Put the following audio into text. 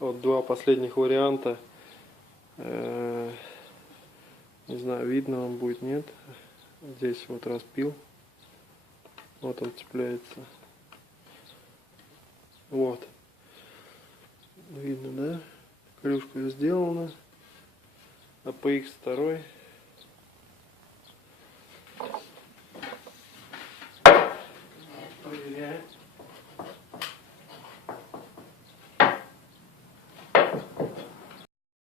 Вот два последних варианта. Не знаю, видно вам будет, нет. Здесь вот распил. Вот он цепляется. Вот. Видно, да? Клюшка сделана. APX 2.